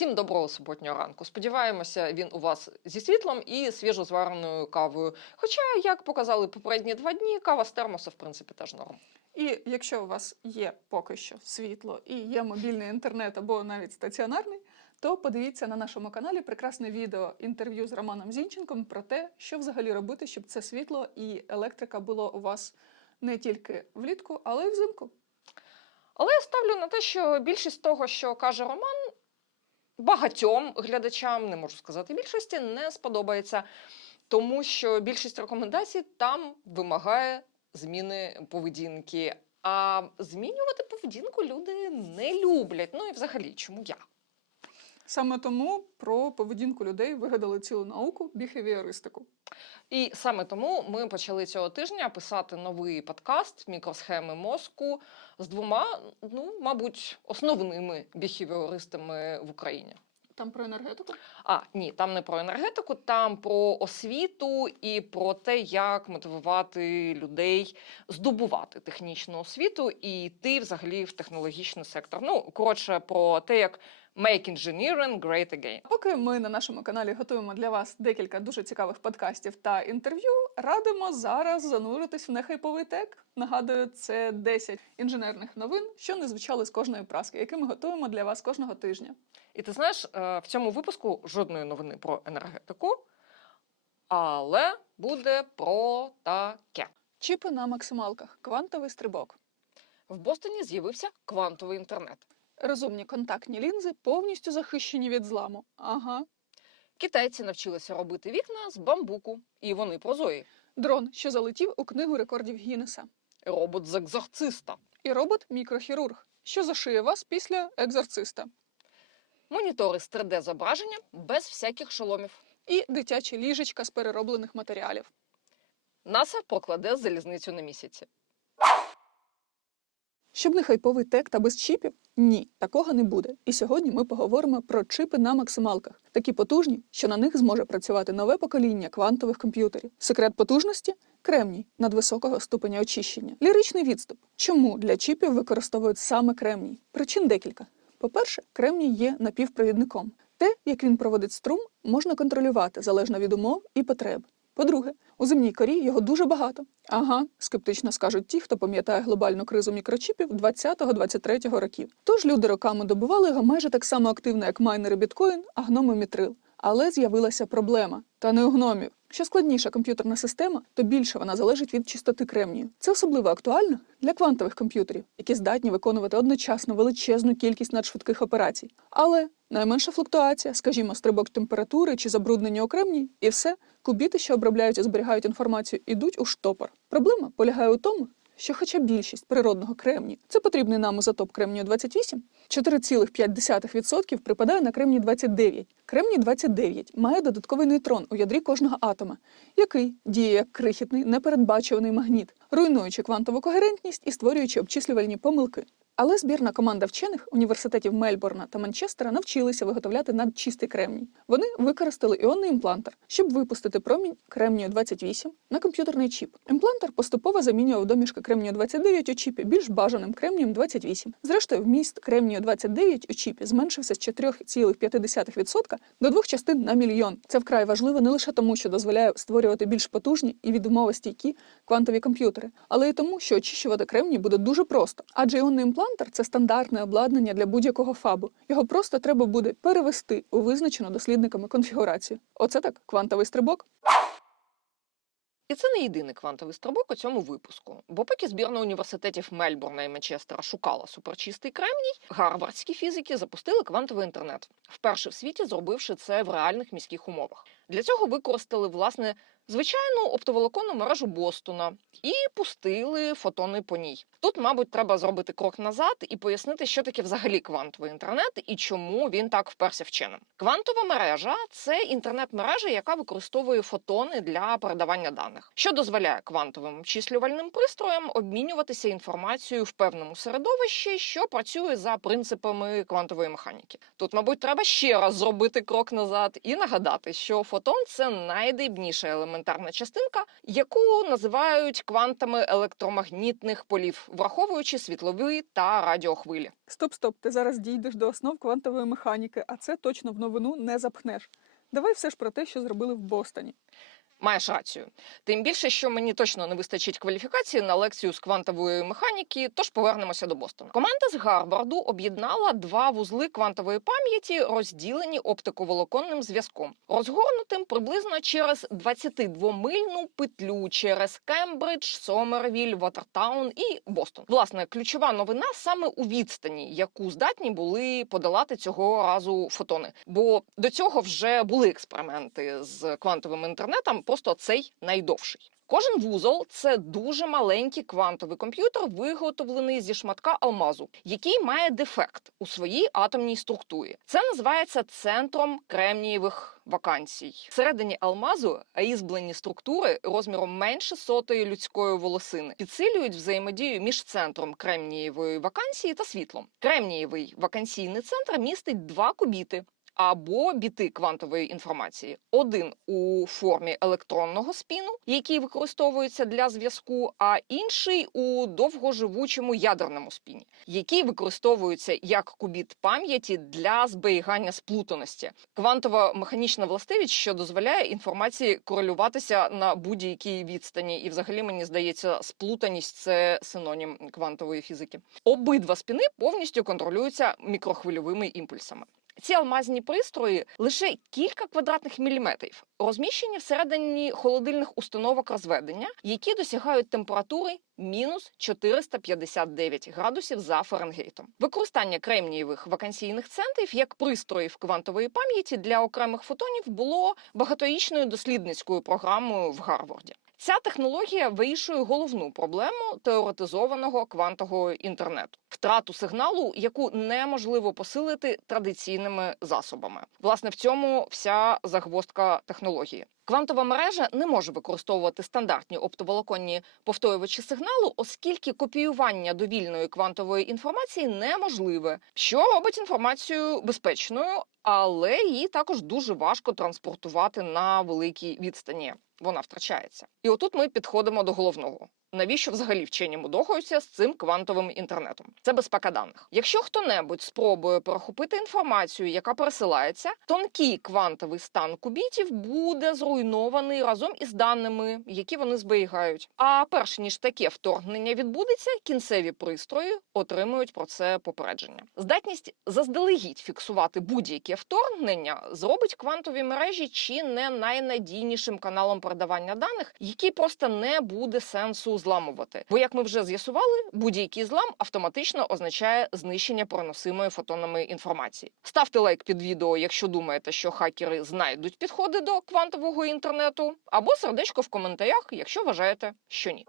Всім доброго суботнього ранку. Сподіваємося, він у вас зі світлом і свіжозвареною кавою. Хоча, як показали попередні два дні, кава з термоса, в принципі, теж норм. І якщо у вас є поки що світло і є мобільний інтернет або навіть стаціонарний, то подивіться на нашому каналі прекрасне відео інтерв'ю з Романом Зінченком про те, що взагалі робити, щоб це світло і електрика було у вас не тільки влітку, але й взимку. Але я ставлю на те, що більшість того, що каже Роман, багатьом глядачам, не можу сказати більшості, не сподобається, тому що більшість рекомендацій там вимагає зміни поведінки. А змінювати поведінку люди не люблять. Ну і взагалі, чому я? Саме тому про поведінку людей вигадали цілу науку біхевіористику. І саме тому ми почали цього тижня писати новий подкаст Мікросхеми мозку з двома, ну, мабуть, основними біхевіористами в Україні. Там про енергетику. А ні, там не про енергетику, там про освіту і про те, як мотивувати людей здобувати технічну освіту і йти взагалі в технологічний сектор. Ну коротше, про те, як make engineering great again. Поки ми на нашому каналі готуємо для вас декілька дуже цікавих подкастів та інтерв'ю, радимо зараз зануритись в нехайповий тек. Нагадую, це 10 інженерних новин, що не звучали з кожної праски, які ми готуємо для вас кожного тижня. І ти знаєш, е, в цьому випуску жодної новини про енергетику, але буде про таке. Чіпи на максималках, квантовий стрибок, В Бостоні з'явився квантовий інтернет. Розумні контактні лінзи повністю захищені від зламу. Ага. Китайці навчилися робити вікна з бамбуку, і вони прозорі. Дрон, що залетів у книгу рекордів Гіннеса. Робот з екзорциста, І робот-мікрохірург, що зашиє вас після екзорциста. монітори з 3D-зображенням без всяких шоломів. І дитячі ліжечка з перероблених матеріалів. НАСА прокладе залізницю на місяці. Щоб не хайповий тек та без чіпів? Ні, такого не буде. І сьогодні ми поговоримо про чипи на максималках, такі потужні, що на них зможе працювати нове покоління квантових комп'ютерів. Секрет потужності кремній надвисокого ступеня очищення. Ліричний відступ. Чому для чіпів використовують саме кремній? Причин декілька. По-перше, кремній є напівпровідником. Те, як він проводить струм, можна контролювати залежно від умов і потреб. По-друге, у земній корі його дуже багато. Ага, скептично скажуть ті, хто пам'ятає глобальну кризу мікрочіпів 20-23 років. Тож люди роками добували його майже так само активно, як майнери біткоін, а гноми мітрил. Але з'явилася проблема, та не у гномів. Що складніша комп'ютерна система, то більше вона залежить від чистоти кремнію. Це особливо актуально для квантових комп'ютерів, які здатні виконувати одночасно величезну кількість надшвидких операцій. Але найменша флуктуація, скажімо, стрибок температури чи забруднення у кремнії, і все, кубіти, що обробляють і зберігають інформацію, ідуть у штопор. Проблема полягає у тому, що хоча більшість природного кремнію це потрібний нам ізотоп кремнію 28, 4,5% припадає на кремній 29. Кремній 29 має додатковий нейтрон у ядрі кожного атома, який діє як крихітний непередбачуваний магніт, руйнуючи квантову когерентність і створюючи обчислювальні помилки. Але збірна команда вчених університетів Мельбурна та Манчестера навчилися виготовляти надчистий кремній. Вони використали іонний імплантер, щоб випустити промінь кремнію 28 на комп'ютерний чіп. Імплантер поступово замінював домішки кремнію 29 у чіпі більш бажаним кремнієм 28. Зрештою, вміст кремнію 29 у чіпі зменшився з 4,5% до двох частин на мільйон. Це вкрай важливо не лише тому, що дозволяє створювати більш потужні і відмовостійкі квантові комп'ютери, але й тому, що очищувати кремній буде дуже просто. Адже іонний імплантер це стандартне обладнання для будь-якого фабу. Його просто треба буде перевести у визначену дослідниками конфігурацію. Оце так квантовий стрибок. І це не єдиний квантовий стрибок у цьому випуску. Бо поки збірна університетів Мельбурна і Манчестера шукала суперчистий кремній, гарвардські фізики запустили квантовий інтернет, вперше в світі зробивши це в реальних міських умовах. Для цього використали власне звичайну оптоволоконну мережу Бостона і пустили фотони по ній. Тут, мабуть, треба зробити крок назад і пояснити, що таке взагалі квантовий інтернет і чому він так вперся вченим. Квантова мережа це інтернет-мережа, яка використовує фотони для передавання даних, що дозволяє квантовим обчислювальним пристроям обмінюватися інформацією в певному середовищі, що працює за принципами квантової механіки. Тут, мабуть, треба ще раз зробити крок назад і нагадати, що Фотон це найдрібніша елементарна частинка, яку називають квантами електромагнітних полів, враховуючи світлові та радіохвилі. Стоп, стоп, ти зараз дійдеш до основ квантової механіки, а це точно в новину не запхнеш. Давай все ж про те, що зробили в Бостоні. Маєш рацію. Тим більше, що мені точно не вистачить кваліфікації на лекцію з квантової механіки, тож повернемося до Бостона. Команда з Гарварду об'єднала два вузли квантової пам'яті, розділені оптиковолоконним зв'язком, розгорнутим приблизно через 22-мильну петлю через Кембридж, Сомервіль, Ватертаун і Бостон. Власне, ключова новина саме у відстані, яку здатні були подолати цього разу фотони. Бо до цього вже були експерименти з квантовим інтернетом, просто цей найдовший. Кожен вузол це дуже маленький квантовий комп'ютер, виготовлений зі шматка алмазу, який має дефект у своїй атомній структурі. Це називається центром кремнієвих вакансій. Всередині алмазу різьблені структури розміром менше сотої людської волосини підсилюють взаємодію між центром кремнієвої вакансії та світлом. Кремнієвий вакансійний центр містить два кубіти або біти квантової інформації. Один у формі електронного спіну, який використовується для зв'язку, а інший у довгоживучому ядерному спіні, який використовується як кубіт пам'яті для зберігання сплутаності. Квантова механічна властивість, що дозволяє інформації корелюватися на будь-якій відстані, і взагалі мені здається, сплутаність це синонім квантової фізики. Обидва спіни повністю контролюються мікрохвильовими імпульсами. Ці алмазні пристрої лише кілька квадратних міліметрів, розміщені всередині холодильних установок розведення, які досягають температури мінус 459 градусів за Фаренгейтом. Використання кремнієвих вакансійних центрів як пристроїв квантової пам'яті для окремих фотонів було багаторічною дослідницькою програмою в Гарварді. Ця технологія вирішує головну проблему теоретизованого квантового інтернету втрату сигналу, яку неможливо посилити традиційними засобами. Власне, в цьому вся загвоздка технології. Квантова мережа не може використовувати стандартні оптоволоконні повторювачі сигналу, оскільки копіювання довільної квантової інформації неможливе, що робить інформацію безпечною, але її також дуже важко транспортувати на великій відстані. Вона втрачається. І отут ми підходимо до головного. Навіщо взагалі вчені мудохаються з цим квантовим інтернетом? Це безпека даних. Якщо хто-небудь спробує перехопити інформацію, яка пересилається, тонкий квантовий стан кубітів буде зруйнований разом із даними, які вони зберігають. А перш ніж таке вторгнення відбудеться, кінцеві пристрої отримують про це попередження. Здатність заздалегідь фіксувати будь-яке вторгнення зробить квантові мережі чи не найнадійнішим каналом передавання даних, який просто не буде сенсу зламувати. Бо, як ми вже з'ясували, будь-який злам автоматично означає знищення проносимої фотонами інформації. Ставте лайк під відео, якщо думаєте, що хакери знайдуть підходи до квантового інтернету, або сердечко в коментарях, якщо вважаєте, що ні.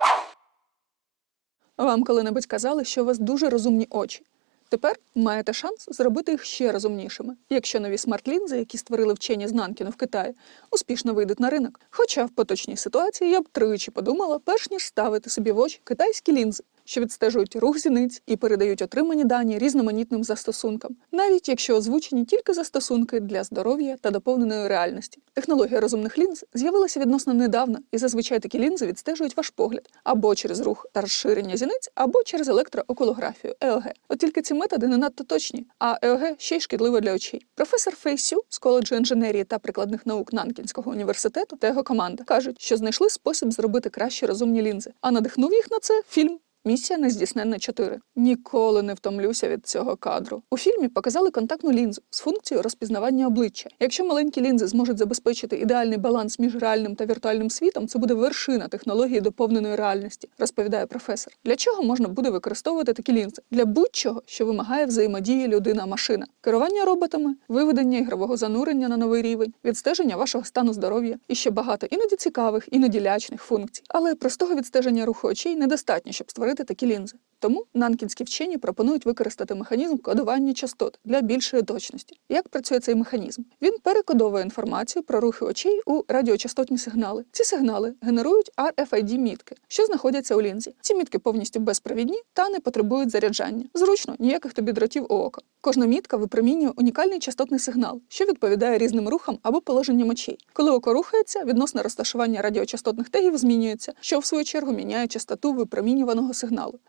Вам коли-небудь казали, що у вас дуже розумні очі. Тепер маєте шанс зробити їх ще розумнішими, якщо нові смарт-лінзи, які створили вчені з Нанкіну в Китаї, успішно вийдуть на ринок. Хоча в поточній ситуації я б тричі подумала, перш ніж ставити собі в очі китайські лінзи, що відстежують рух зіниць і передають отримані дані різноманітним застосункам, навіть якщо озвучені тільки застосунки для здоров'я та доповненої реальності. Технологія розумних лінз з'явилася відносно недавно, і зазвичай такі лінзи відстежують ваш погляд або через рух та розширення зіниць, або через електроокулографію ЕОГ. От тільки ці методи не надто точні, а ЕОГ ще й шкідливо для очей. Професор Фейсю з коледжу інженерії та прикладних наук Нанкінського університету та його команда кажуть, що знайшли спосіб зробити кращі розумні лінзи, а надихнув їх на це фільм. Місія нездійсненна 4. Ніколи не втомлюся від цього кадру. У фільмі показали контактну лінзу з функцією розпізнавання обличчя. Якщо маленькі лінзи зможуть забезпечити ідеальний баланс між реальним та віртуальним світом, це буде вершина технології доповненої реальності, розповідає професор. Для чого можна буде використовувати такі лінзи? Для будь-чого, що вимагає взаємодії людина-машина, керування роботами, виведення ігрового занурення на новий рівень, відстеження вашого стану здоров'я і ще багато іноді цікавих, іноді лячних функцій. Але простого відстеження руху очей недостатньо, щоб створити такі лінзи. Тому нанкінські вчені пропонують використати механізм кодування частот для більшої точності. Як працює цей механізм? Він перекодовує інформацію про рухи очей у радіочастотні сигнали. Ці сигнали генерують RFID мітки, що знаходяться у лінзі. Ці мітки повністю безпровідні та не потребують заряджання. Зручно, ніяких тобі дротів у око. Кожна мітка випромінює унікальний частотний сигнал, що відповідає різним рухам або положенням очей. Коли око рухається, відносне розташування радіочастотних тегів змінюється, що в свою чергу міняє частоту випромінюваного сигналу.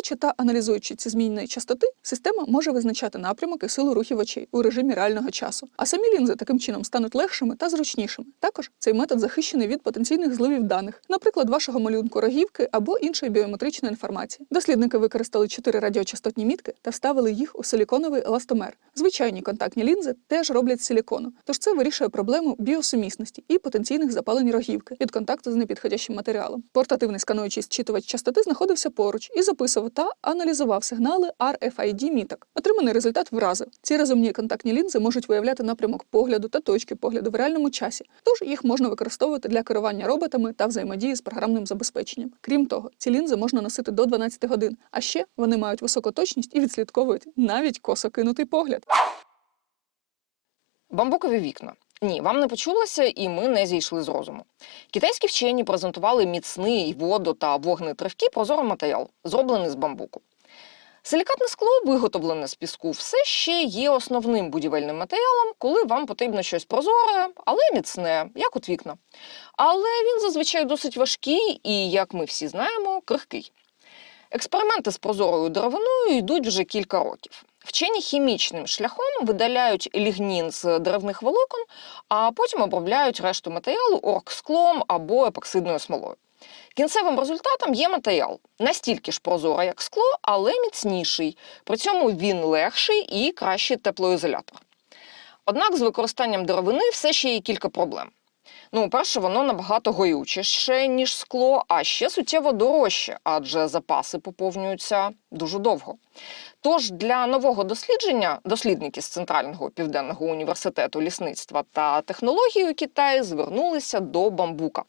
Виявляючи та аналізуючи ці змінні частоти, система може визначати напрямок і силу рухів очей у режимі реального часу. А самі лінзи таким чином стануть легшими та зручнішими. Також цей метод захищений від потенційних зливів даних, наприклад, вашого малюнку рогівки або іншої біометричної інформації. Дослідники використали чотири радіочастотні мітки та вставили їх у силіконовий еластомер. Звичайні контактні лінзи теж роблять з силікону, тож це вирішує проблему біосумісності і потенційних запалень рогівки від контакту з непідходящим матеріалом. Портативний скануючий зчитувач частоти знаходився поруч і записував та аналізував сигнали RFID міток. Отриманий результат вразив. Ці розумні контактні лінзи можуть виявляти напрямок погляду та точки погляду в реальному часі, тож їх можна використовувати для керування роботами та взаємодії з програмним забезпеченням. Крім того, ці лінзи можна носити до 12 годин, а ще вони мають високоточність і відслідковують навіть косо кинутий погляд. Бамбукові вікна. Ні, вам не почулося, і ми не зійшли з розуму. Китайські вчені презентували міцний водо та вогнетривкий прозорий матеріал, зроблений з бамбуку. Силікатне скло, виготовлене з піску, все ще є основним будівельним матеріалом, коли вам потрібно щось прозоре, але міцне, як от вікна. Але він зазвичай досить важкий і, як ми всі знаємо, крихкий. Експерименти з прозорою деревиною йдуть вже кілька років. Вчені хімічним шляхом видаляють лігнін з деревних волокон, а потім обробляють решту матеріалу оргсклом або епоксидною смолою. Кінцевим результатом є матеріал настільки ж прозорий, як скло, але міцніший. При цьому він легший і кращий теплоізолятор. Однак з використанням деревини все ще є кілька проблем. Ну, перше, воно набагато горючіше, ніж скло, а ще суттєво дорожче, адже запаси поповнюються дуже довго. Тож для нового дослідження дослідники з Центрального південного університету лісництва та технології у Китаї звернулися до бамбука.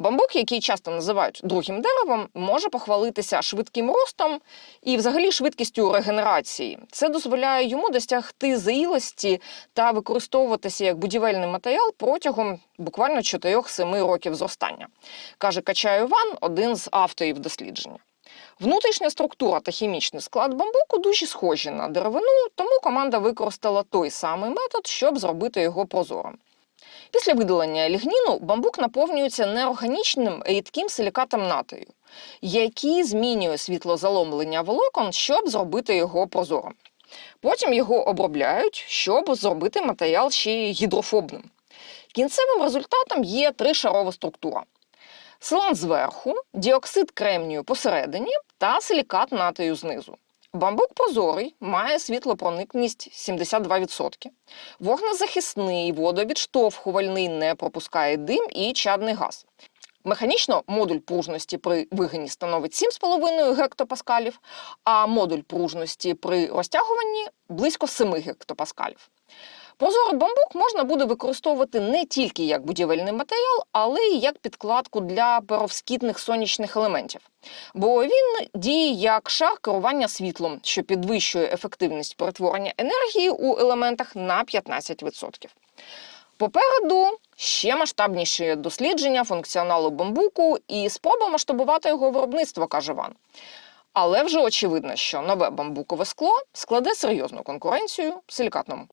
Бамбук, який часто називають другим деревом, може похвалитися швидким ростом і, взагалі, швидкістю регенерації. Це дозволяє йому досягти зрілості та використовуватися як будівельний матеріал протягом буквально 4-7 років зростання, каже Качай Іван, один з авторів дослідження. Внутрішня структура та хімічний склад бамбуку дуже схожі на деревину, тому команда використала той самий метод, щоб зробити його прозорим. Після видалення лігніну бамбук наповнюється неорганічним рідким силікатом натрію, який змінює світлозаломлення волокон, щоб зробити його прозорим. Потім його обробляють, щоб зробити матеріал ще й гідрофобним. Кінцевим результатом є тришарова структура. Силан зверху, діоксид кремнію посередині та силікат натрію знизу. Бамбук прозорий, має світлопроникність 72%. Вогнезахисний, водовідштовхувальний, не пропускає дим і чадний газ. Механічно модуль пружності при вигині становить 7,5 гектопаскалів, а модуль пружності при розтягуванні близько 7 гектопаскалів. Прозорий бамбук можна буде використовувати не тільки як будівельний матеріал, але й як підкладку для перовскітних сонячних елементів. Бо він діє як шар керування світлом, що підвищує ефективність перетворення енергії у елементах на 15%. Попереду ще масштабніші дослідження функціоналу бамбуку і спроба масштабувати його виробництво, каже Ван. Але вже очевидно, що нове бамбукове скло складе серйозну конкуренцію силікатному.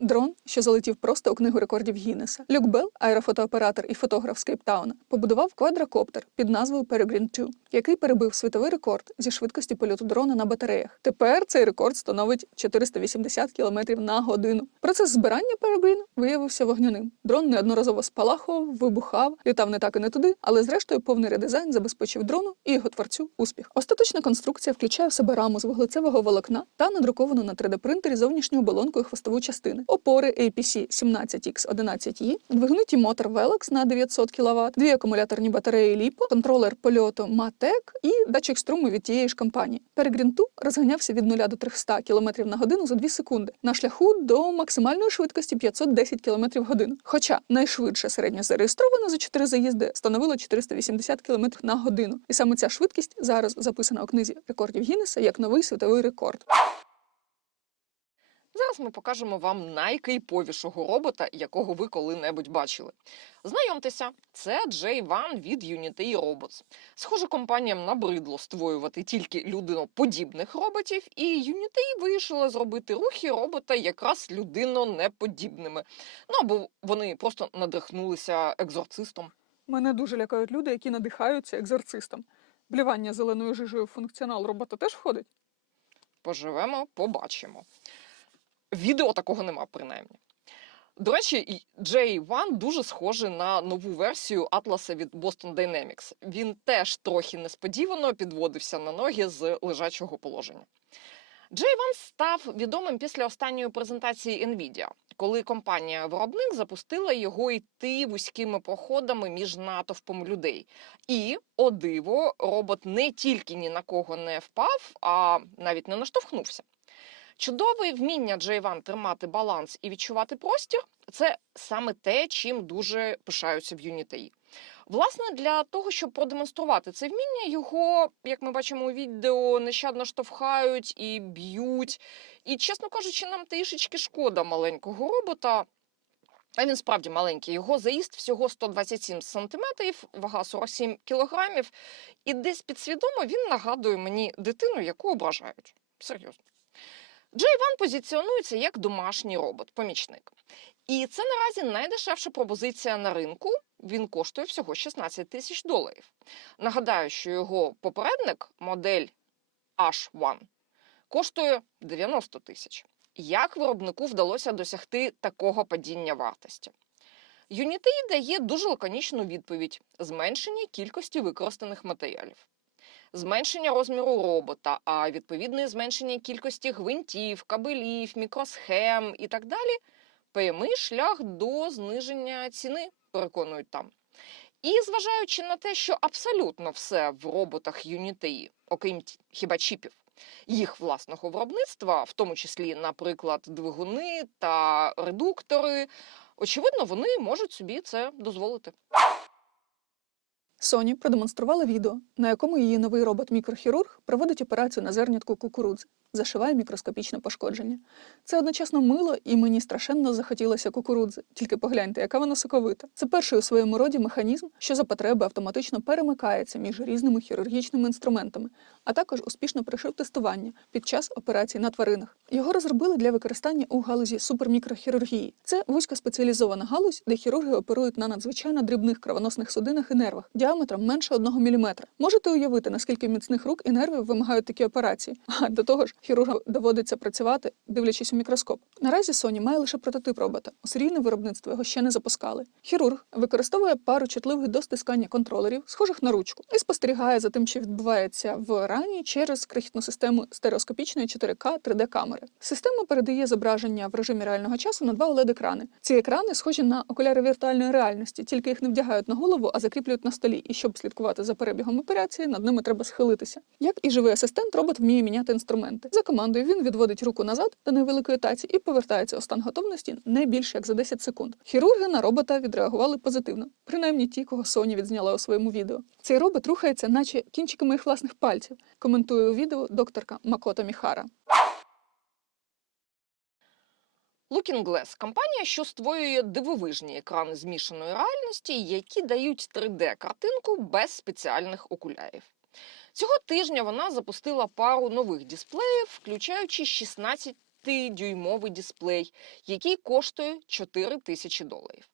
Дрон, що залетів просто у книгу рекордів Гіннеса. Люк Белл, аерофотооператор і фотограф з Кейптауна, побудував квадрокоптер під назвою Peregrine 2, який перебив світовий рекорд зі швидкості польоту дрона на батареях. Тепер цей рекорд становить 480 км на годину. Процес збирання Peregrine виявився вогняним. Дрон неодноразово спалахував, вибухав, літав не так і не туди, але зрештою повний редизайн забезпечив дрону і його творцю успіх. Остаточна конструкція включає в себе раму з вуглецевого волокна та надруковану на 3D принтері зовнішню оболонку і хвостову частини. Опори APC 17X11E, двигнуті мотор Velox на 900 кВт, дві акумуляторні батареї LiPo, контролер польоту Matek і датчик струму від тієї ж компанії. Peregrine 2 розганявся від 0 до 300 км на годину за 2 секунди на шляху до максимальної швидкості 510 км в годину. Хоча найшвидше середня зареєстрована за 4 заїзди становила 480 км на годину. І саме ця швидкість зараз записана у книзі рекордів Гіннеса як новий світовий рекорд. Зараз ми покажемо вам найкайповішого робота, якого ви коли-небудь бачили. Знайомтеся, це J1 від Unity Robots. Схоже, компаніям набридло створювати тільки людиноподібних роботів, і Unity вирішила зробити рухи робота якраз людинонеподібними. Ну або вони просто надихнулися екзорцистом. Мене дуже лякають люди, які надихаються екзорцистом. Блівання зеленою жижею в функціонал робота теж входить. Поживемо, побачимо. Відео такого нема, принаймні. До речі, і J1 дуже схожий на нову версію Атласа від Boston Dynamics. Він теж трохи несподівано підводився на ноги з лежачого положення. J1 став відомим після останньої презентації Nvidia, коли компанія-виробник запустила його йти вузькими проходами між натовпом людей. І, о диво, робот не тільки ні на кого не впав, а навіть не наштовхнувся. Чудове вміння J1 тримати баланс і відчувати простір це саме те, чим дуже пишаються в Unity. Власне, для того, щоб продемонструвати це вміння, його, як ми бачимо у відео, нещадно штовхають і б'ють. І, чесно кажучи, нам трішечки шкода маленького робота. А він справді маленький. Його заїзд всього 127 сантиметрів, вага 47 кілограмів. І десь підсвідомо він нагадує мені дитину, яку ображають. Серйозно. J1 позиціонується як домашній робот-помічник. І це наразі найдешевша пропозиція на ринку. Він коштує всього 16 тисяч доларів. Нагадаю, що його попередник, модель H1, коштує 90 тисяч. Як виробнику вдалося досягти такого падіння вартості? Unity дає дуже лаконічну відповідь: зменшення кількості використаних матеріалів зменшення розміру робота, а відповідно і зменшення кількості гвинтів, кабелів, мікросхем і так далі прямий шлях до зниження ціни, переконують там. І зважаючи на те, що абсолютно все в роботах Unity, окрім хіба чіпів, їх власного виробництва, в тому числі, наприклад, двигуни та редуктори, очевидно, вони можуть собі це дозволити. Sony продемонструвала відео, на якому її новий робот-мікрохірург проводить операцію на зернятку кукурудзи, зашиває мікроскопічне пошкодження. Це одночасно мило, і мені страшенно захотілося кукурудзи. Тільки погляньте, яка вона соковита. Це перший у своєму роді механізм, що за потреби автоматично перемикається між різними хірургічними інструментами, а також успішно пройшов тестування під час операцій на тваринах. Його розробили для використання у галузі супермікрохірургії. Це вузькоспеціалізована галузь, де хірурги оперують на надзвичайно дрібних кровоносних судинах і нервах діаметром менше 1 мм. Можете уявити, наскільки міцних рук і нервів вимагають такі операції. А до того ж, хірургам доводиться працювати, дивлячись у мікроскоп. Наразі Sony має лише прототип робота. У серійне виробництво його ще не запускали. Хірург використовує пару чутливих до стискання контролерів, схожих на ручку, і спостерігає за тим, що відбувається в рані через крихітну систему стереоскопічної 4К 3D камери. Система передає зображення в режимі реального часу на два oled екрани Ці екрани схожі на окуляри віртуальної реальності, тільки їх не вдягають на голову, а закріплюють на столі. І щоб слідкувати за перебігом операції, над ними треба схилитися. Як і живий асистент, робот вміє міняти інструменти. За командою він відводить руку назад до невеликої таці і повертається у стан готовності не більше як за 10 секунд. Хірурги на робота відреагували позитивно, принаймні ті, кого Sony відзняла у своєму відео. Цей робот рухається, наче кінчиками їх власних пальців. Коментує у відео докторка Макото Міхара. Looking Glass – компанія, що створює дивовижні екрани змішаної реальності, які дають 3D-картинку без спеціальних окулярів. Цього тижня вона запустила пару нових дисплеїв, включаючи 16-дюймовий дисплей, який коштує 4 тисячі доларів.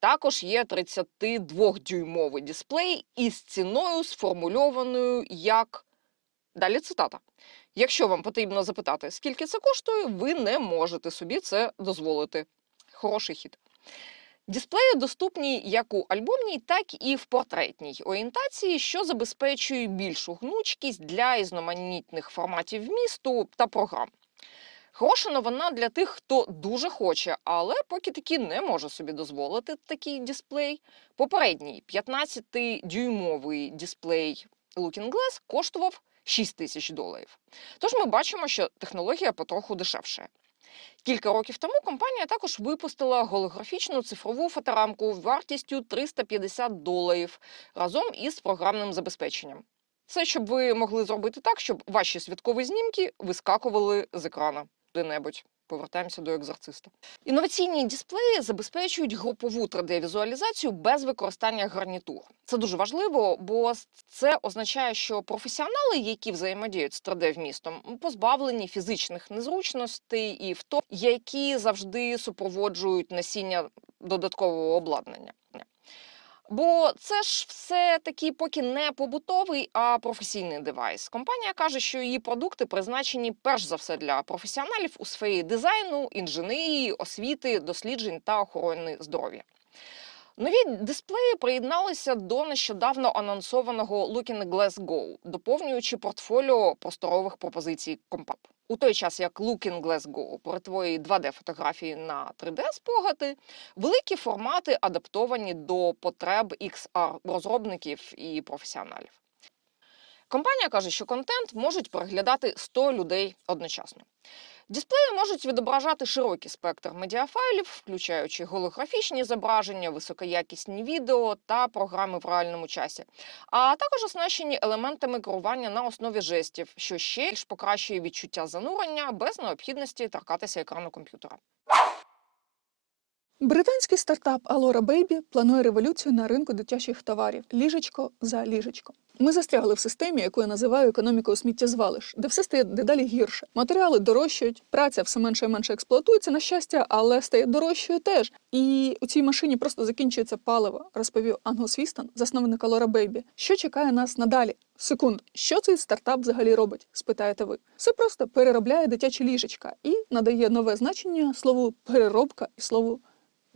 Також є 32-дюймовий дисплей із ціною сформульованою як далі цитата. Якщо вам потрібно запитати, скільки це коштує, ви не можете собі це дозволити. Хороший хід. Дисплеї доступні як у альбомній, так і в портретній орієнтації, що забезпечує більшу гнучкість для різноманітних форматів вмісту та програм. Хороша новина для тих, хто дуже хоче, але поки таки не може собі дозволити такий дисплей. Попередній 15-дюймовий дисплей Looking Glass коштував 6 тисяч доларів. Тож ми бачимо, що технологія потроху дешевше. Кілька років тому компанія також випустила голографічну цифрову фоторамку вартістю 350 доларів разом із програмним забезпеченням. Це щоб ви могли зробити так, щоб ваші святкові знімки вискакували з екрана де-небудь. Повертаємося до екзорциста. Інноваційні дисплеї забезпечують групову 3D-візуалізацію без використання гарнітур. Це дуже важливо, бо це означає, що професіонали, які взаємодіють з 3D-вмістом, позбавлені фізичних незручностей і втом, які завжди супроводжують носіння додаткового обладнання. Бо це ж все таки поки не побутовий, а професійний девайс. Компанія каже, що її продукти призначені перш за все для професіоналів у сфері дизайну, інженерії, освіти, досліджень та охорони здоров'я. Нові дисплеї приєдналися до нещодавно анонсованого Looking Glass Go, доповнюючи портфоліо просторових пропозицій компанії. У той час як Looking Glass Go перетворює 2D-фотографії на 3D-спогади, великі формати адаптовані до потреб XR-розробників і професіоналів. Компанія каже, що контент можуть переглядати 100 людей одночасно. Дисплеї можуть відображати широкий спектр медіафайлів, включаючи голографічні зображення, високоякісні відео та програми в реальному часі, а також оснащені елементами керування на основі жестів, що ще більш покращує відчуття занурення без необхідності торкатися екрану комп'ютера. Британський стартап Alora Baby планує революцію на ринку дитячих товарів ліжечко за ліжечко. Ми застрягли в системі, яку я називаю економікою сміттєзвалиш, де все стає дедалі гірше. Матеріали дорожчають, праця все менше і менше експлуатується на щастя, але стає дорожчою теж. І у цій машині просто закінчується паливо, розповів Ангус Вістон, засновник Alora Baby. Що чекає нас надалі? Секунд, що цей стартап взагалі робить? спитаєте ви. Все просто переробляє дитячі ліжечка і надає нове значення слову переробка і слову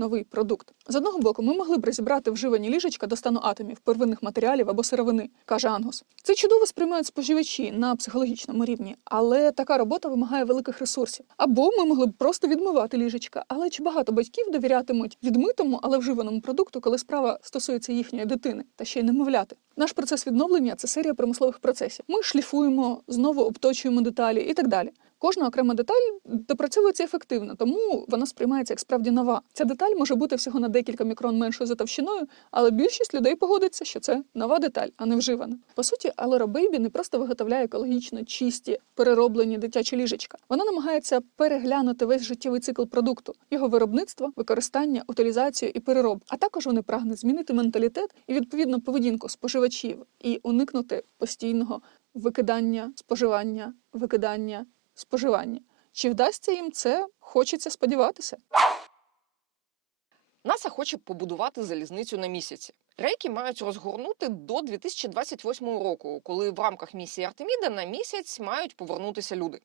новий продукт. З одного боку, ми могли б розібрати вживані ліжечка до стану атомів, первинних матеріалів або сировини, каже Ангус. Це чудово сприймають споживачі на психологічному рівні, але така робота вимагає великих ресурсів. Або ми могли б просто відмивати ліжечка. Але чи багато батьків довірятимуть відмитому, але вживаному продукту, коли справа стосується їхньої дитини та ще й немовляти? Наш процес відновлення це серія промислових процесів. Ми шліфуємо, знову обточуємо деталі і так далі. Кожна окрема деталь допрацьовується ефективно, тому вона сприймається як справді нова. Ця деталь може бути всього на декілька мікрон меншою за товщиною, але більшість людей погодиться, що це нова деталь, а не вживана. По суті, Alora Baby не просто виготовляє екологічно чисті, перероблені дитячі ліжечка. Вона намагається переглянути весь життєвий цикл продукту, його виробництво, використання, утилізацію і переробку. А також вони прагнуть змінити менталітет і відповідно поведінку споживачів і уникнути постійного викидання, споживання, викидання споживання. Чи вдасться їм це? Хочеться сподіватися. НАСА хоче побудувати залізницю на місяці. Рейки мають розгорнути до 2028 року, коли в рамках місії Артеміда на місяць мають повернутися люди.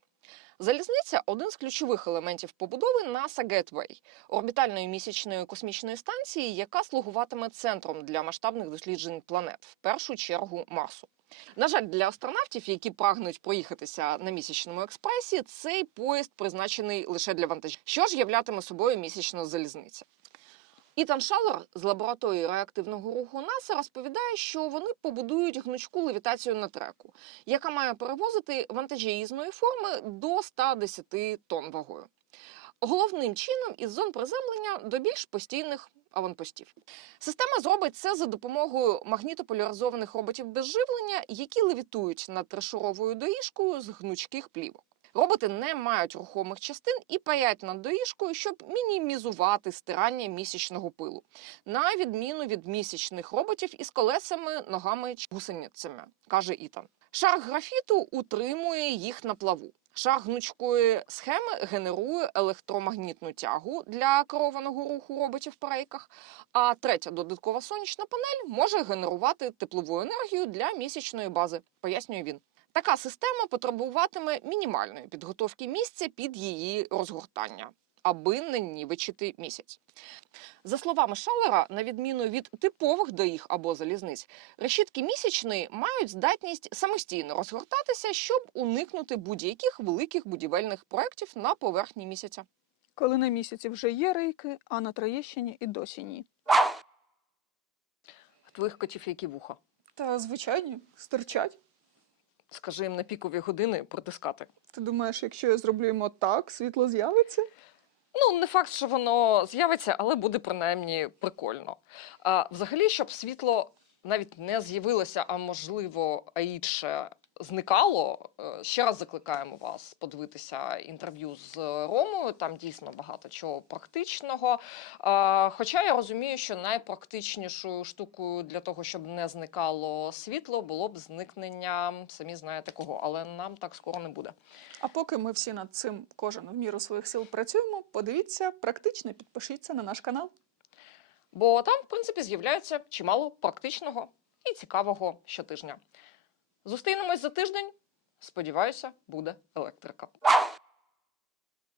Залізниця один з ключових елементів побудови NASA Gateway – орбітальної місячної космічної станції, яка слугуватиме центром для масштабних досліджень планет, в першу чергу Марсу. На жаль, для астронавтів, які прагнуть проїхатися на місячному експресі, цей поїзд призначений лише для вантажів. Що ж являтиме собою місячна залізниця? Ітан Шалер з лабораторії реактивного руху НАСА розповідає, що вони побудують гнучку левітацію на треку, яка має перевозити вантажі різної форми до 110 тонн вагою. Головним чином із зон приземлення до більш постійних аванпостів. Система зробить це за допомогою магнітополяризованих роботів без живлення, які левітують над трешуровою доріжкою з гнучких плівок. Роботи не мають рухомих частин і паять над доріжкою, щоб мінімізувати стирання місячного пилу, на відміну від місячних роботів із колесами, ногами чи гусеницями, каже Ітан. Шар графіту утримує їх на плаву. Шар гнучкої схеми генерує електромагнітну тягу для керованого руху роботів по рейках, а третя додаткова сонячна панель може генерувати теплову енергію для місячної бази, пояснює він. Така система потребуватиме мінімальної підготовки місця під її розгортання. аби не нівечити місяць. За словами Шалера, на відміну від типових доріг або залізниць, решітки місячної мають здатність самостійно розгортатися, щоб уникнути будь-яких великих будівельних проєктів на поверхні місяця. Коли на місяці вже є рейки, а на Троєщині і досі ні. Твоїх котів які вуха? Та звичайні, стирчать. Скажи їм на пікові години протискати. Ти думаєш, якщо я зроблю йому так, світло з'явиться? Ну, не факт, що воно з'явиться, але буде принаймні прикольно. А, взагалі, щоб світло навіть не з'явилося, а можливо, рідше зникало. е, Ще раз закликаємо вас подивитися інтерв'ю з Ромою. Там дійсно багато чого практичного. Хоча я розумію, що найпрактичнішою штукою для того, щоб не зникало світло, було б зникнення, самі знаєте кого, але нам так скоро не буде. А поки ми всі над цим кожен в міру своїх сил працюємо, подивіться практично підпишіться на наш канал. Бо там, в принципі, з'являється чимало практичного і цікавого щотижня. Зустрінемось за тиждень. Сподіваюся, буде електрика.